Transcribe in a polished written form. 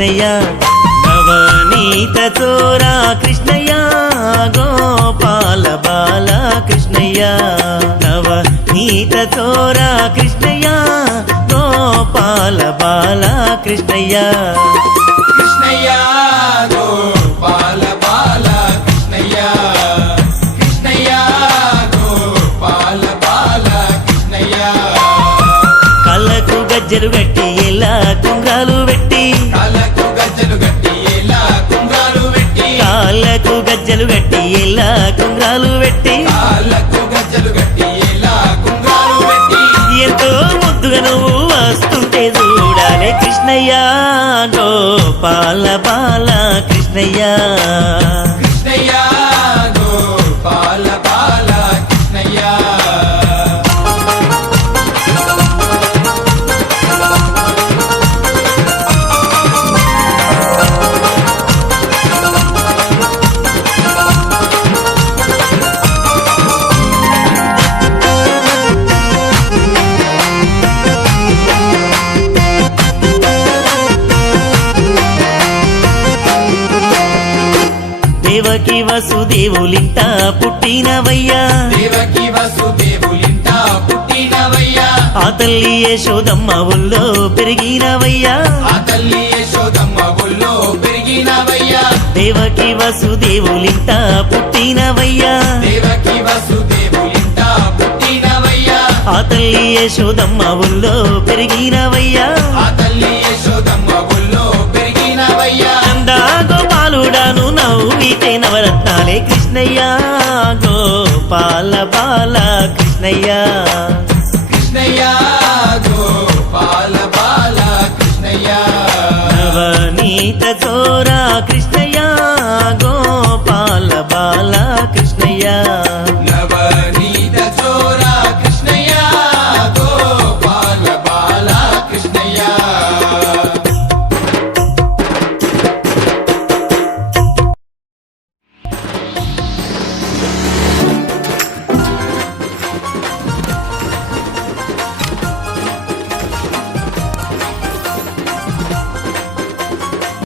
కృష్ణయ్య నవనీత చోరా కృష్ణయ్య గోపాల బాల కృష్ణయ్య నవనీత చోరా కృష్ణయ్య గోపాల బాల కృష్ణయ్య కృష్ణయ్య గోపాల బాల కృష్ణయ్య కృష్ణయ్య గోపాల బాల కృష్ణయ్య కళ్ళకు గజ్జలు గట్టి ఎలా కుంగాలు పెట్టి కాళ్ళకు గజ్జలు గట్టి ఎలా కుంగాలు పెట్టి కాళ్ళకు గజ్జలు గట్టి ఎలా కుంగాలు పెట్టి కాళ్ళకు గజ్జలు గట్టి ఎలా కుంగాలు పెట్టి ఎంతో ముద్దుగా నువ్వు వస్తుంటే చూడాలి కృష్ణయ్య గోపాల బాల కృష్ణయ్య కృష్ణయ్య గోపాల బాల కృష్ణయ్య దేవకి వసుదేవులింట పుట్టినవయ్యా దేవకి వసుదేవులింట పుట్టినవయ్యా ఆ తల్లి యశోదమ్మ ఊళ్ళో పెరిగినవయ్యా ఆ తల్లి యశోదమ్మ ఒళ్ళో పెరిగినవయ్యా దేవకి వసుదేవులింట పుట్టినవయ్యా దేవకి వసుదేవులింట పుట్టినవయ్యా ఆ తల్లి యశోదమ్మ ఊళ్ళో పెరిగినవయ్యా ఆ తల్లి యశోదమ్మ ఒళ్ళో పెరిగినవయ్యా నందా గోపాలుడాను నవ్వితే నవరత్నాలే కృష్ణయ్య గోపాల బాల కృష్ణయ్య కృష్ణయ్య గోపాల బాల కృష్ణయ్య నవనీత చోరా కృష్ణ